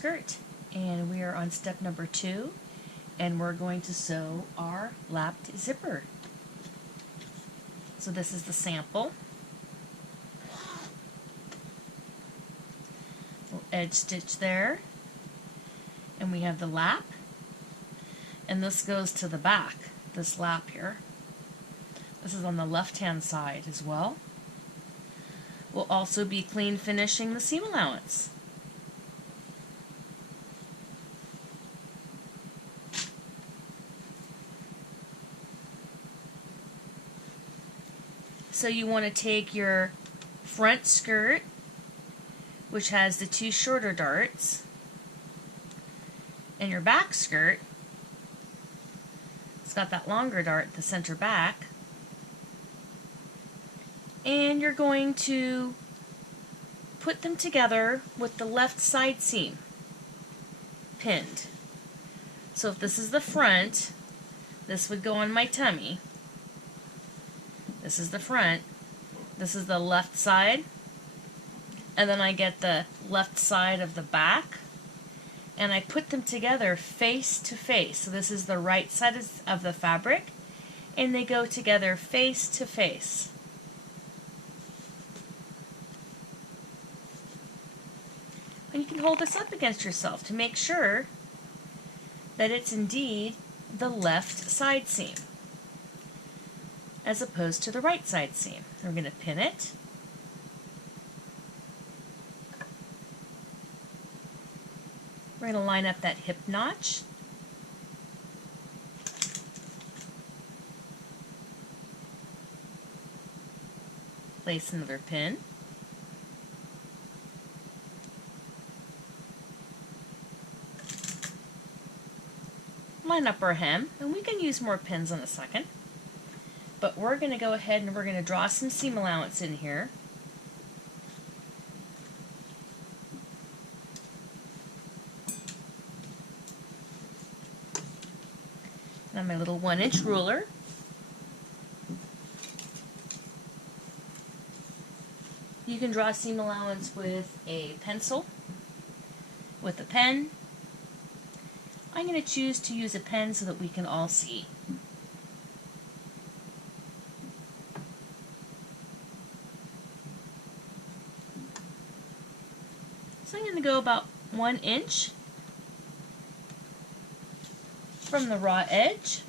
skirt, and we are on step number 2, and we're going to sew our lapped zipper. So this is the sample. Little edge stitch there, and we have the lap, and this goes to the back, this lap here. This is on the left hand side as well. We'll also be clean finishing the seam allowance. So you want to take your front skirt, which has the 2 shorter darts, and your back skirt, it's got that longer dart, the center back, and you're going to put them together with the left side seam pinned. So if this is the front, this would go on my tummy. This is the front, this is the left side, and then I get the left side of the back, and I put them together face to face. So this is the right side of the fabric, and they go together face to face. And you can hold this up against yourself to make sure that it's indeed the left side seam as opposed to the right side seam. We're going to pin it. We're going to line up that hip notch. Place another pin. Line up our hem, and we can use more pins in a second. But we're going to go ahead and we're going to draw some seam allowance in here. And on my little 1-inch ruler, you can draw seam allowance with a pencil, with a pen. I'm going to choose to use a pen so that we can all see. So I'm going to go about 1 inch from the raw edge.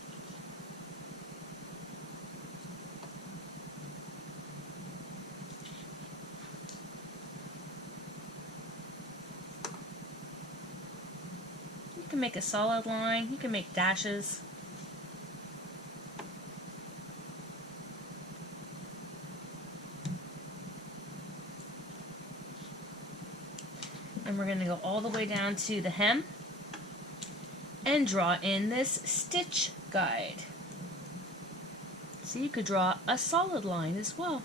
You can make a solid line, you can make dashes. And we're going to go all the way down to the hem and draw in this stitch guide. So you could draw a solid line as well.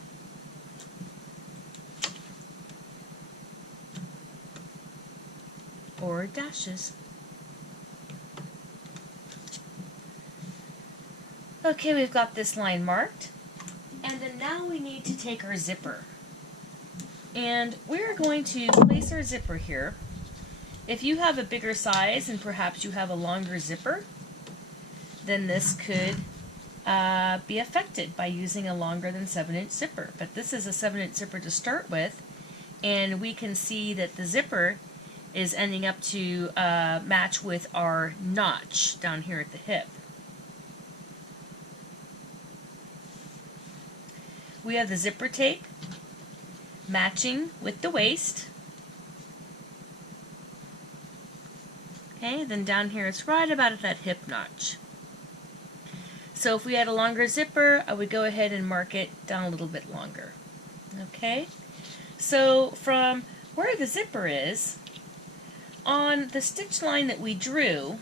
Or dashes. Okay, we've got this line marked. And then now we need to take our zipper. And we're going to place our zipper here. If you have a bigger size and perhaps you have a longer zipper, then this could be affected by using a longer than 7-inch zipper. But this is a 7-inch zipper to start with, and we can see that the zipper is ending up to match with our notch down here at the hip. We have the zipper tape matching with the waist. Okay, then down here it's right about at that hip notch. So if we had a longer zipper, I would go ahead and mark it down a little bit longer. Okay, so from where the zipper is, on the stitch line that we drew,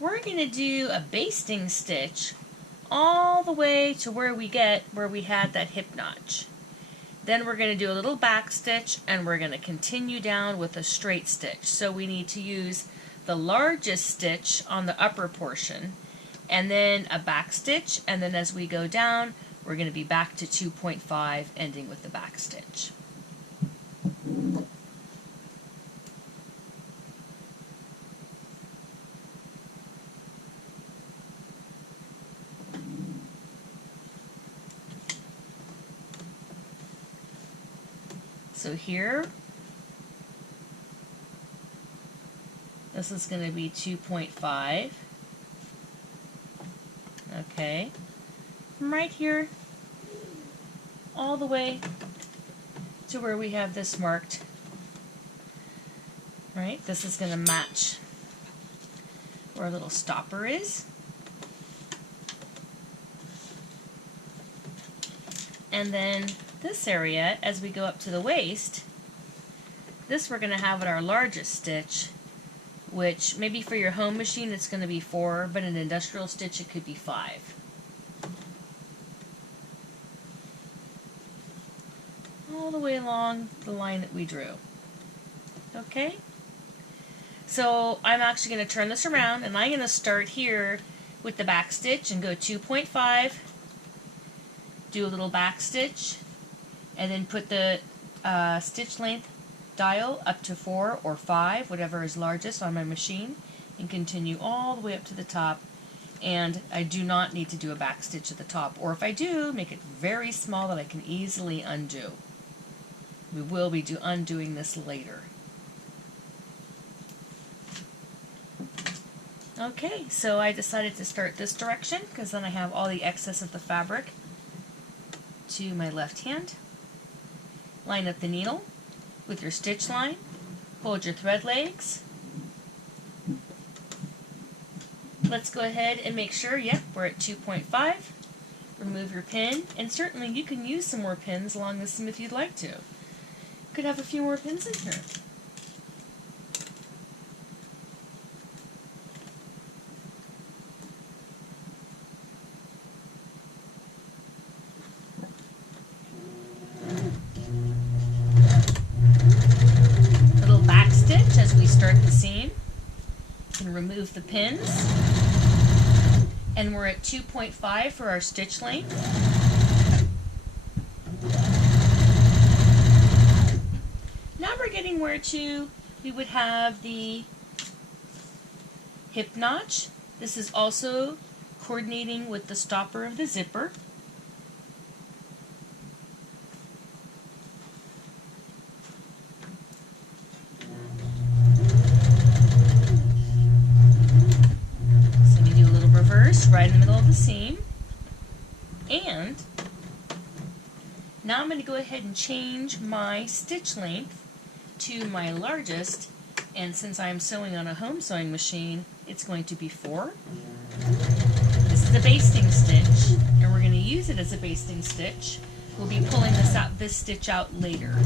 we're going to do a basting stitch all the way to where we had that hip notch. Then we're going to do a little back stitch, and we're going to continue down with a straight stitch. So we need to use the largest stitch on the upper portion, and then a back stitch, and then as we go down, we're going to be back to 2.5, ending with the back stitch. So here, this is going to be 2.5. Okay. From right here all the way to where we have this marked. Right? This is going to match where our little stopper is. And then this area, as we go up to the waist, this we're going to have at our largest stitch, which maybe for your home machine it's going to be 4, but in an industrial stitch it could be 5. All the way along the line that we drew. Okay? So I'm actually going to turn this around, and I'm going to start here with the back stitch and go 2.5, do a little back stitch, and then put the stitch length dial up to 4 or 5, whatever is largest on my machine, and continue all the way up to the top. And I do not need to do a back stitch at the top, or if I do, make it very small that I can easily undo. We will be undoing this later. Okay, so I decided to start this direction because then I have all the excess of the fabric to my left hand. Line up the needle with your stitch line, hold your thread legs. Let's go ahead and make sure, yep, we're at 2.5. Remove your pin, and certainly you can use some more pins along the seam if you'd like to. Could have a few more pins in here. As we start the seam, you can remove the pins, and we're at 2.5 for our stitch length. Now we're getting where we would have the hip notch. This is also coordinating with the stopper of the zipper. Right in the middle of the seam, and now I'm going to go ahead and change my stitch length to my largest, and since I'm sewing on a home sewing machine, it's going to be 4. This is a basting stitch, and we're going to use it as a basting stitch. We'll be pulling this stitch out later.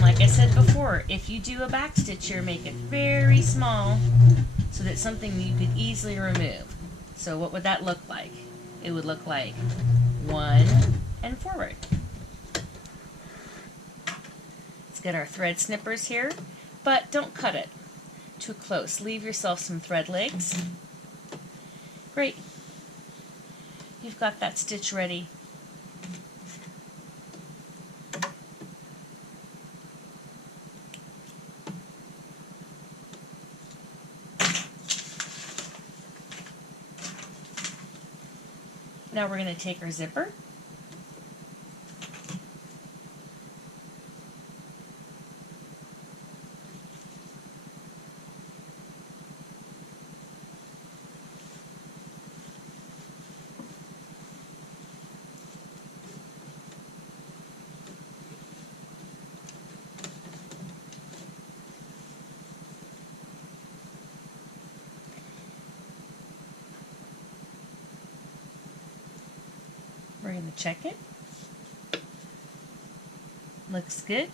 Like I said before, if you do a back stitch here, make it very small so that it's something you could easily remove. So what would that look like? It would look like 1 and forward. Let's get our thread snippers here, but don't cut it too close. Leave yourself some thread legs. Great. You've got that stitch ready. Now we're going to take our zipper, we're going to check it. Looks good.